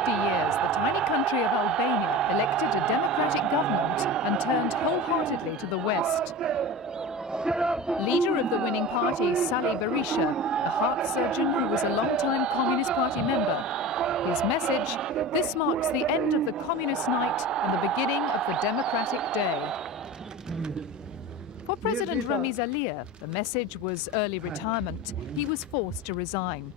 50 years, the tiny country of Albania elected a democratic government and turned wholeheartedly to the West. Leader of the winning party, Sali Berisha, a heart surgeon who was a long-time Communist Party member. His message: this marks the end of the communist night and the beginning of the democratic day. For President Ramiz Alia, the message was early retirement. He was forced to resign.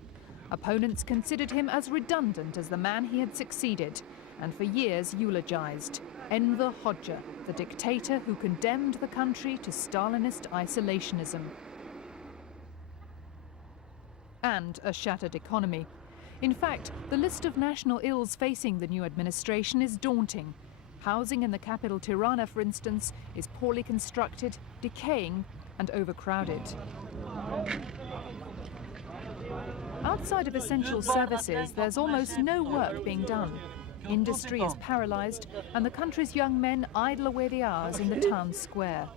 Opponents considered him as redundant as the man he had succeeded, and for years eulogized Enver Hoxha, the dictator who condemned the country to Stalinist isolationism. And a shattered economy. In fact, the list of national ills facing the new administration is daunting. Housing in the capital Tirana, for instance, is poorly constructed, decaying and overcrowded. Outside of essential services, there's almost no work being done. Industry is paralyzed, and the country's young men idle away the hours in the town square.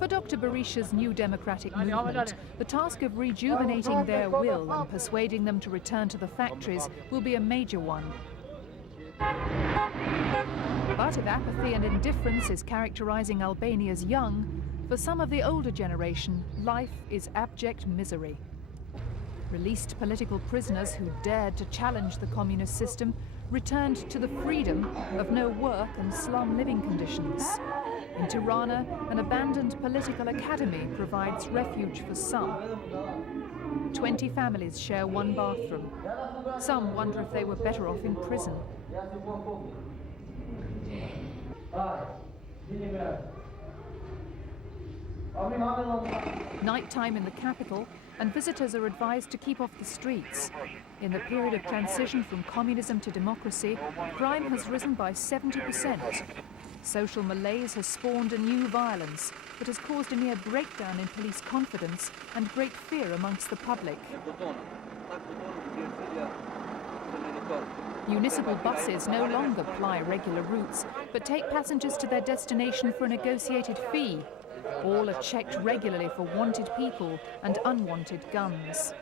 For Dr. Berisha's new democratic movement, the task of rejuvenating their will and persuading them to return to the factories will be a major one. But if apathy and indifference is characterizing Albania's young, for some of the older generation, life is abject misery. Released political prisoners who dared to challenge the communist system returned to the freedom of no work and slum living conditions. In Tirana, an abandoned political academy provides refuge for some. 20 families share one bathroom. Some wonder if they were better off in prison. Nighttime in the capital, and visitors are advised to keep off the streets. In the period of transition from communism to democracy, crime has risen by 70%. Social malaise has spawned a new violence that has caused a near breakdown in police confidence and great fear amongst the public. Municipal buses no longer ply regular routes, but take passengers to their destination for a negotiated fee. All are checked regularly for wanted people and unwanted guns.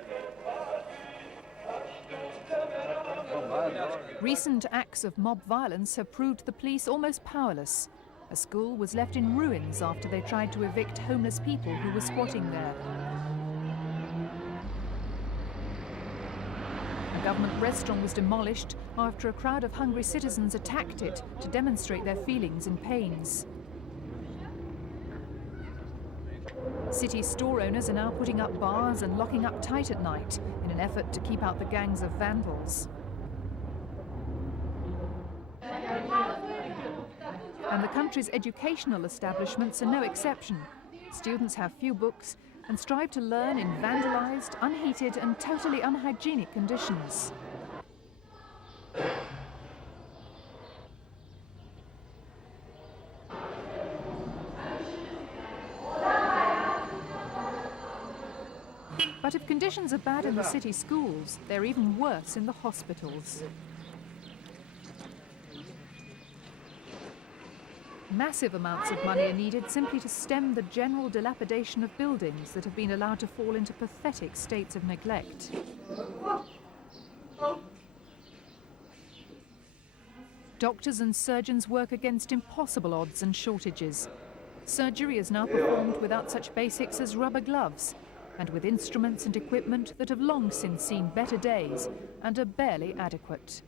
Recent acts of mob violence have proved the police almost powerless. A school was left in ruins after they tried to evict homeless people who were squatting there. A government restaurant was demolished after a crowd of hungry citizens attacked it to demonstrate their feelings and pains. City store owners are now putting up bars and locking up tight at night in an effort to keep out the gangs of vandals. And the country's educational establishments are no exception. Students have few books and strive to learn in vandalized, unheated and totally unhygienic conditions. But if conditions are bad in the city schools, they're even worse in the hospitals. Massive amounts of money are needed simply to stem the general dilapidation of buildings that have been allowed to fall into pathetic states of neglect. Doctors and surgeons work against impossible odds and shortages. Surgery is now performed without such basics as rubber gloves, and with instruments and equipment that have long since seen better days and are barely adequate.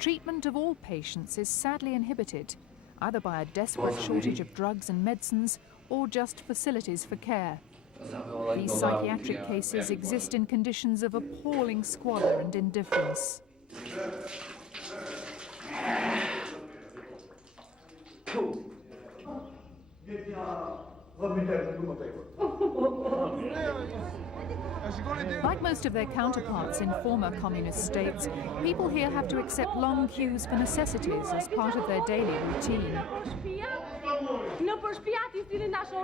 Treatment of all patients is sadly inhibited, either by a desperate shortage of drugs and medicines or just facilities for care. These psychiatric cases exist in conditions of appalling squalor and indifference. Like most of their counterparts in former communist states, people here have to accept long queues for necessities as part of their daily routine.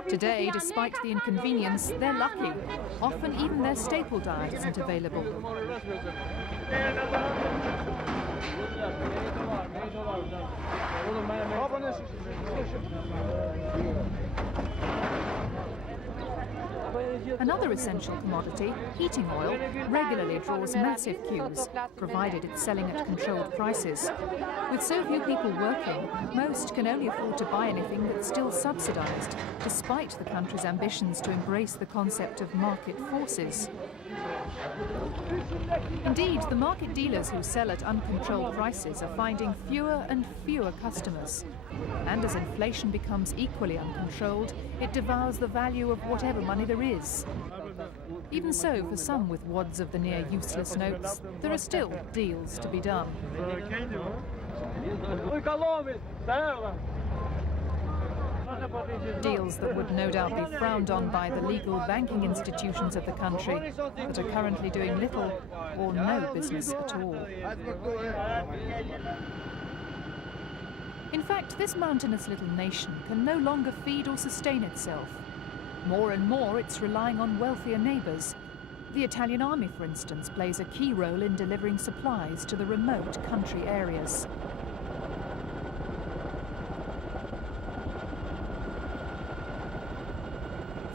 Today, despite the inconvenience, they're lucky. Often even their staple diet isn't available. Another essential commodity, heating oil, regularly draws massive queues, provided it's selling at controlled prices. With so few people working, most can only afford to buy anything that's still subsidised, despite the country's ambitions to embrace the concept of market forces. Indeed, the market dealers who sell at uncontrolled prices are finding fewer and fewer customers. And as inflation becomes equally uncontrolled, it devours the value of whatever money there is. Even so, for some with wads of the near useless notes, there are still deals to be done. Deals that would no doubt be frowned on by the legal banking institutions of the country, but are currently doing little or no business at all. In fact, this mountainous little nation can no longer feed or sustain itself. More and more, it's relying on wealthier neighbours. The Italian army, for instance, plays a key role in delivering supplies to the remote country areas.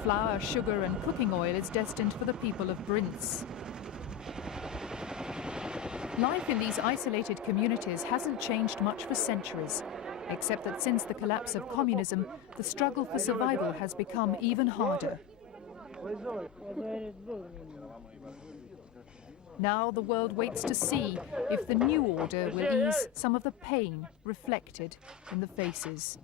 Flour, sugar and cooking oil is destined for the people of Brinz. Life in these isolated communities hasn't changed much for centuries, except that since the collapse of communism, the struggle for survival has become even harder. Now the world waits to see if the new order will ease some of the pain reflected in the faces.